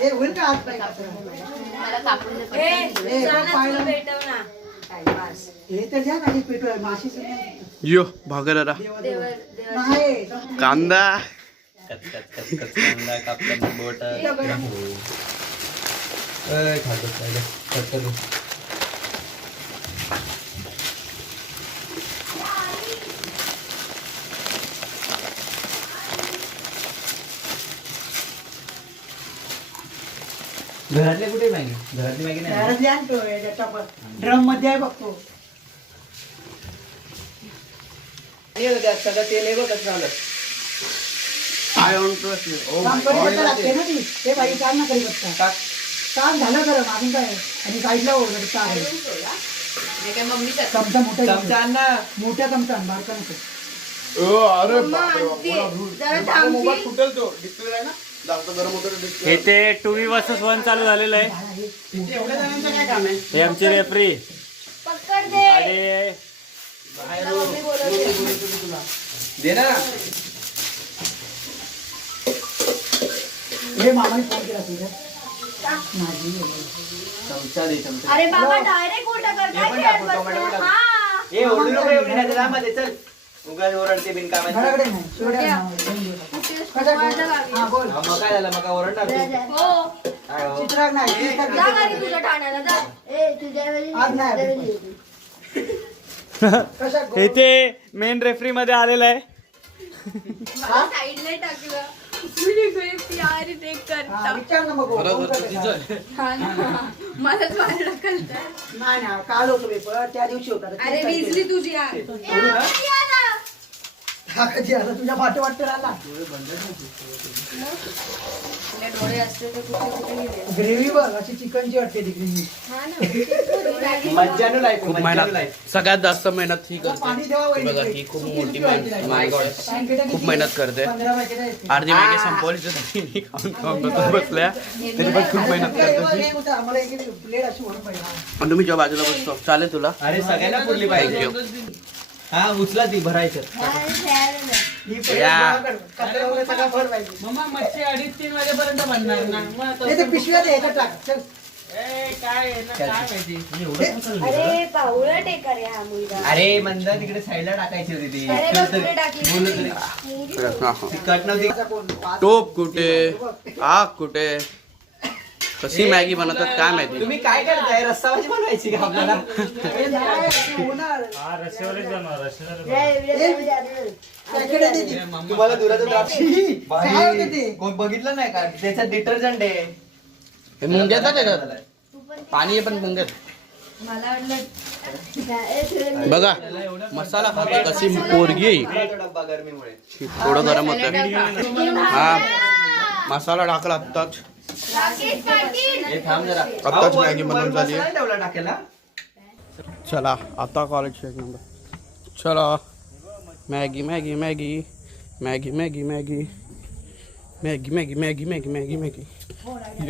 ए होईल का हात पाय मला कापून दे. हे तर द्या काही पेटू माशीच नाही यो भागरारा नाही कांदा कांदा कापताना बोट घरातले कुठे मॅगी घरातली मॅगी नाही घरातली आणतो ड्रम मध्ये आहे बघतो सगळं तेल आहे बघ कसं झालं काय म्हणतो काम करीपत्ता लागते ना ती ते बाई काम ना करीपत्ता काम झालं खरं अजून काय आणि साईडला काय मम्मीचा चमचा मोठा चमचा आण ना मोठ्या चमचा आण, बारका नको फुटेल तो डिस्प्ले आहे ना जास्त गरम होतं डिस्प्ले हे ते 2v1 चालू झालेलं आहे. एवढ्या जणांचं काय काम आहे हे आमचे रेफरी पकड दे. आणि मम्मी बोलवते. दे ना हे मामाने फोन केला तुझ्या माझी चमचा दे चमचा अरे बाबा डायरेक्ट उलटा करताय पण खेळत टाकू, टोमॅटो पण बसतो. टाकू. हा. ए ओरडू नको एवढी नाही लांबमध्ये चल उगाच ओरडते बिनकामाची घराकडे नाही शिवड्या नावावर. कशा बोल? हा बोल मग काय झालं मग ओरडणार तू हो. काय हो चित्राग नाही जा घरी तुझ्या ठाण्याला जा. आज नाही कशा हे ते मेन रेफरी मध्ये आलेलं आहे. मला साईडला टाकलं. तुझी काही प्यार ते करता. विचार ना मग फोन करते का? हा ना. मलाच वाटलं कळतंय. नाही ना काल होतो पेपर त्या दिवशी होता अरे विजली तुझी आग. तुझ्या पाठी वाटतं राहिला आपले डोळे असते तर कुठे कुठे गेले. ग्रेव्ही बघ अशी चिकनची वाटते ती ग्रेव्ही हा ना. मज्जानू लाईफ खूप मज्जानू मेहनत लाईफ सगळ्यात जास्त मेहनत ही पाणी करते ठेवा वहिनी. बघा ही खूप किती मोठी व्हायची माणूस नाही. माणूस खूप मेहनत करते 15 पॅकेट आहेत. अर्धी मॅगी संपवली तर तिने खाऊन खाऊन बसल्या बसल्या तरी पण खूप मेहनत करते ती. हे होतं, आम्हाला एक प्लेट अशी म्हणून पाहिजे आणि तुम्ही जेव्हा बाजूला बसतो चालेल तुला अरे सगळ्यांना पुरली पाहिजे हा उचला ती भरायचं ही प्लेट या. गोळा कर. कचरा वगैरे सगळा भर पाहिजे मम्मा मच्छी 2:30-3 वाजेपर्यंत बनणार ना मग आता हे ते पिशव्या दे ह्याच्यात टाक चल काय आहे ना, काय माहिती अरे पाहुळा टेकर आहे हा मुलगा. अरे मंदा तिकडे साईडला टाकायची होती ती अरे बघ कुठे टाकली. बोललो तरी हा, हा. ती कट नव्हती असा कोण? पाच- टोप कुठे आग कुठे कशी मॅगी बनवतात काय माहिती तुम्ही काय करताय रस्सा भाजी बनवायची का आपल्याला हे नाही, होणार. पॅकेट आहे ती. तुम्हाला दुराचं द्राक्षी काय होतं ते? कोण बघितलं नाही का त्याच्यात डिटर्जंट आहे हे मुंग्याचा त्याच्यात पाणी आहे पण मुंग्यात मला वाटलं बघा मसाला खातो कशी पोरगी आहे ही. डब्बा गरमीमुळे थोडं गरम होतं हा मसाला टाकला आत्ताच राकेश पाटील. हे थांब जरा आत्ताच मॅगी बनवून झाली मसाला ठेवला टाकेला चला आता कॉलेज एक नंबर चला Maggi Maggi Maggi Maggi Maggi Maggi Maggi Maggi Maggi Maggi Maggi Maggi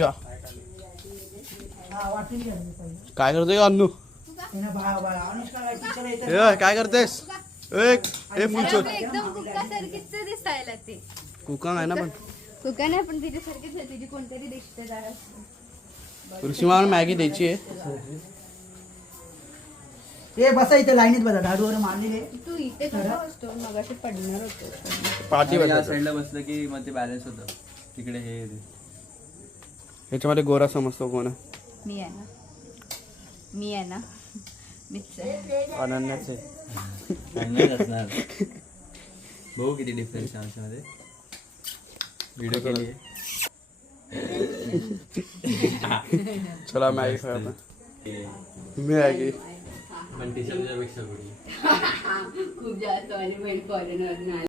या हा, वाटून घ्या तुम्ही पहिले. काय करतोय अन्नू हिनं अनुष्का टीचर येतं. ए काय करतेस एक ए मुलचोत एकदम कुकासारखीच दिसायला ते. कुकांग आहे ना पण कुका नाही पण तिच्यासारखीच आहे. तिची कोणतरी रिश्तेदार असते. ऋषीमान मॅगी द्यायची आहे हे बसा इथे लाईनीत बसा झाडूवर मारलेले तू इथे कसा असतो मगाशी पडणार होतो. पार्टी या बसायचं साईडला बसलं की मग ते बॅलन्स होतं तिकडे हे ह्याच्यामध्ये गोरा समजतो कोण आहे? मी आहे ना. मी आहे ना. मीच अनन्याच आहे असणार भाऊ किती डिफरन्स आहे आमच्यामध्ये व्हिडिओ केली चला मॅगी खाऊ आपण. मॅगी पण टीचरच्या पेक्षा खूप जास्त आणि फॉरेनर